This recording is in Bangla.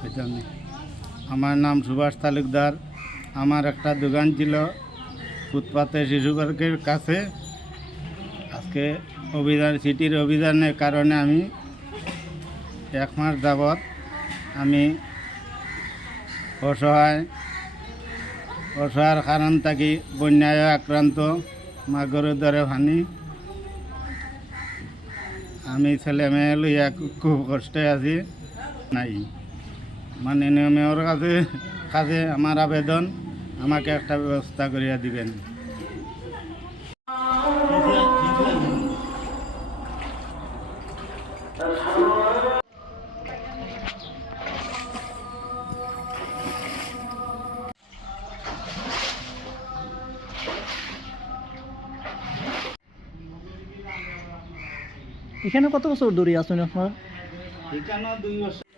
বুঝলেন? আমার নাম সুভাষ তালুকদার। আমার একটা দোকান ছিল ফুটপাতে শিশু পার্কের কাছে। আজকে সিটির অভিযানের কারণে আমি 1 মাস যাবৎ আমি অসহায়ের কারণ থাকি বন্যায় আক্রান্ত, মা গরুর দরে ভানি। আমি ছেলে মেয়ে লইয়া খুব কষ্টে আছি। নাই মাননীয় মেয়র কাছে আমার আবেদন, আমাকে একটা ব্যবস্থা করিয়া দিবেন। এখানে কত বছর ধরে আছেন আপনারা? এখানে 2 বছর।